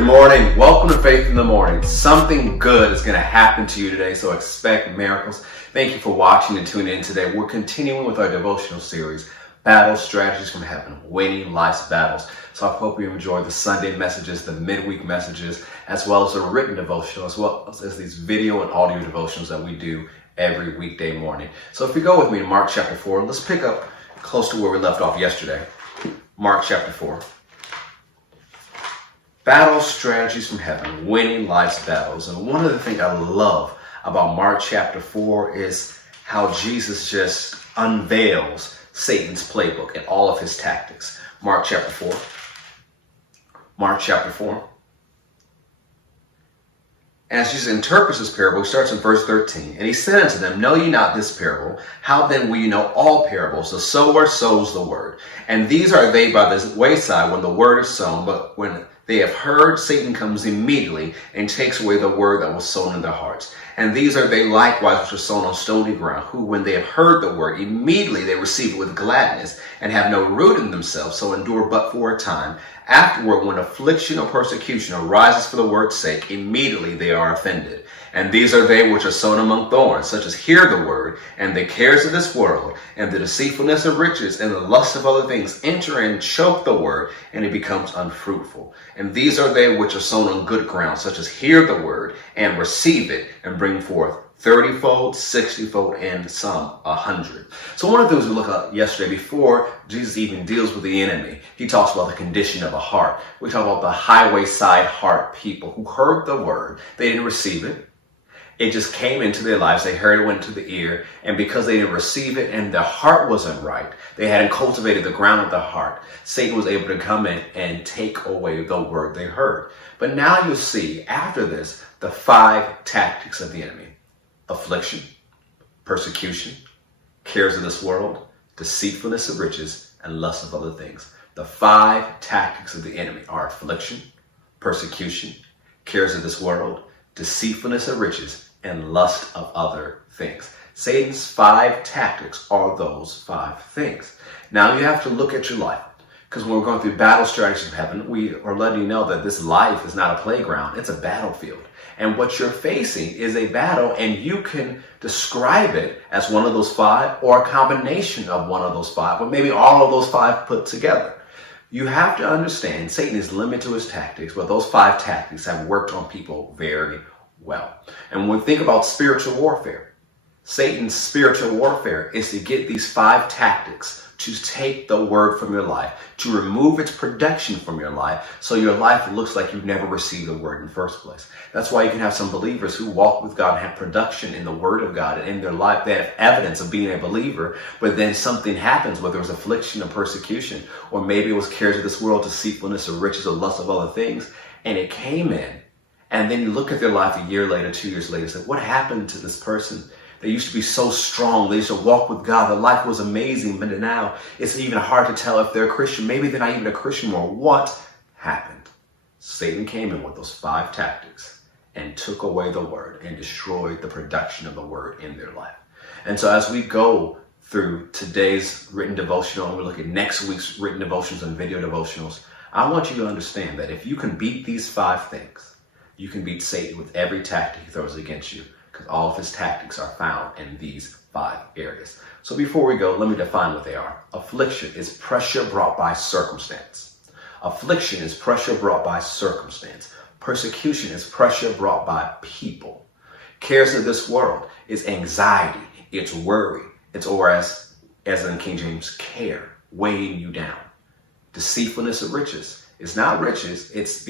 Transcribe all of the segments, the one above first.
Good morning. Welcome to Faith in the Morning. Something good is going to happen to you today, so expect miracles. Thank you for watching and tuning in today. We're continuing with our devotional series, Battle Strategies from Heaven, Winning Life's Battles. So I hope you enjoy the Sunday messages, the midweek messages, as well as the written devotional, as well as these video and audio devotionals that we do every weekday morning. So if you go with me to Mark chapter 4, let's pick up close to where we left off yesterday. Mark chapter 4. Battle Strategies from Heaven, Winning Life's Battles. And one of the things I love about Mark chapter 4 is how Jesus just unveils Satan's playbook and all of his tactics. Mark chapter 4. Mark chapter 4. As Jesus interprets this parable, he starts in verse 13. And he said unto them, Know ye not this parable? How then will you know all parables? The sower sows the word. And these are they by the wayside when the word is sown, but when they have heard, Satan comes immediately and takes away the word that was sown in their hearts. And these are they likewise which are sown on stony ground, who when they have heard the word, immediately they receive it with gladness, and have no root in themselves, so endure but for a time. Afterward, when affliction or persecution arises for the word's sake, immediately they are offended. And these are they which are sown among thorns, such as hear the word, and the cares of this world, and the deceitfulness of riches, and the lust of other things enter and choke the word, and it becomes unfruitful. And these are they which are sown on good ground, such as hear the word, and receive it, and bring forth 30-fold, 60-fold, and some 100. So one of the things we looked at yesterday, before Jesus even deals with the enemy, he talks about the condition of a heart. We talk about the highway side heart people who heard the word. They didn't receive it. It just came into their lives. They heard it, went to the ear, and because they didn't receive it and their heart wasn't right, they hadn't cultivated the ground of the heart, Satan was able to come in and take away the word they heard. But now you see, after this, the 5 tactics of the enemy. Affliction, persecution, cares of this world, deceitfulness of riches, and lust of other things. The 5 tactics of the enemy are affliction, persecution, cares of this world, deceitfulness of riches, and lust of other things. Satan's 5 tactics are those 5 things. Now you have to look at your life, because when we're going through battle strategies of heaven, we are letting you know that this life is not a playground, it's a battlefield. And what you're facing is a battle, and you can describe it as one of those 5 or a combination of one of those 5, or maybe all of those 5 put together. You have to understand Satan is limited to his tactics, but those 5 tactics have worked on people very well. And when we think about spiritual warfare, Satan's spiritual warfare is to get these 5 tactics to take the word from your life, to remove its production from your life, so your life looks like you've never received the word in the first place. That's why you can have some believers who walk with God and have production in the word of God and in their life. They have evidence of being a believer, but then something happens, whether it was affliction or persecution, or maybe it was cares of this world, deceitfulness or riches or lust of other things, and it came in. And then you look at their life a year later, 2 years later, and say, what happened to this person? They used to be so strong. They used to walk with God. Their life was amazing. But now it's even hard to tell if they're a Christian. Maybe they're not even a Christian more. What happened? Satan came in with those 5 tactics and took away the word and destroyed the production of the word in their life. And so as we go through today's written devotional, and we look at next week's written devotionals and video devotionals, I want you to understand that if you can beat these 5 things, you can beat Satan with every tactic he throws against you, because all of his tactics are found in these 5 areas. So before we go, let me define what they are. Affliction is pressure brought by circumstance. Affliction is pressure brought by circumstance. Persecution is pressure brought by people. Cares of this world is anxiety, it's worry, it's or as in King James, care, weighing you down. Deceitfulness of riches is not riches, it's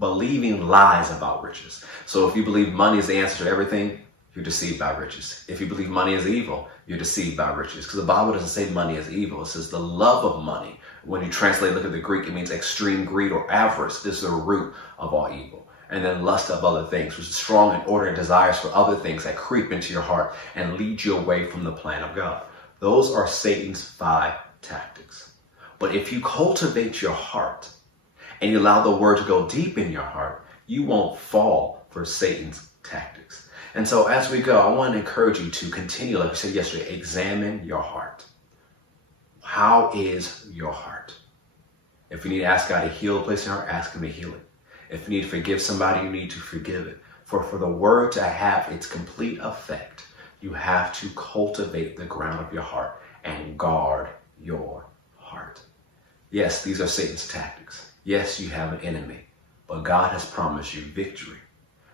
believing lies about riches. So if you believe money is the answer to everything, you're deceived by riches. If you believe money is evil, you're deceived by riches. Because the Bible doesn't say money is evil. It says the love of money. When you translate, look at the Greek, it means extreme greed or avarice. This is the root of all evil. And then lust of other things, which is strong and inordinate desires for other things that creep into your heart and lead you away from the plan of God. Those are Satan's 5 tactics. But if you cultivate your heart and you allow the word to go deep in your heart, you won't fall for Satan's tactics. And so as we go, I want to encourage you to continue, like we said yesterday, examine your heart. How is your heart? If you need to ask God to heal a place in your heart, ask him to heal it. If you need to forgive somebody, you need to forgive it. For the word to have its complete effect, you have to cultivate the ground of your heart and guard your heart. Yes, these are Satan's tactics. Yes, you have an enemy, but God has promised you victory.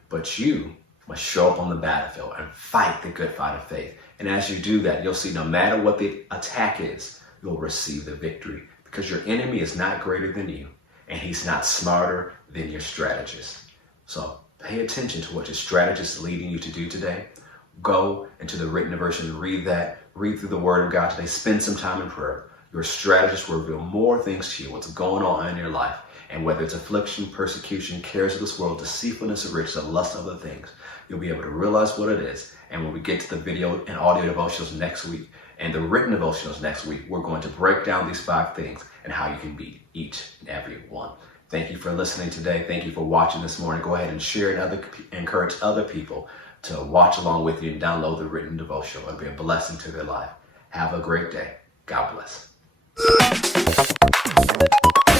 But you must show up on the battlefield and fight the good fight of faith. And as you do that, you'll see no matter what the attack is, you'll receive the victory, because your enemy is not greater than you, and he's not smarter than your strategist. So pay attention to what your strategist is leading you to do today. Go into the written version, read that, read through the word of God today, spend some time in prayer. Your strategist will reveal more things to you, what's going on in your life. And whether it's affliction, persecution, cares of this world, deceitfulness of riches, and lust of other things, you'll be able to realize what it is. And when we get to the video and audio devotionals next week and the written devotionals next week, we're going to break down these 5 things and how you can beat each and every one. Thank you for listening today. Thank you for watching this morning. Go ahead and share and encourage other people to watch along with you and download the written devotional. It'll be a blessing to their life. Have a great day. God bless.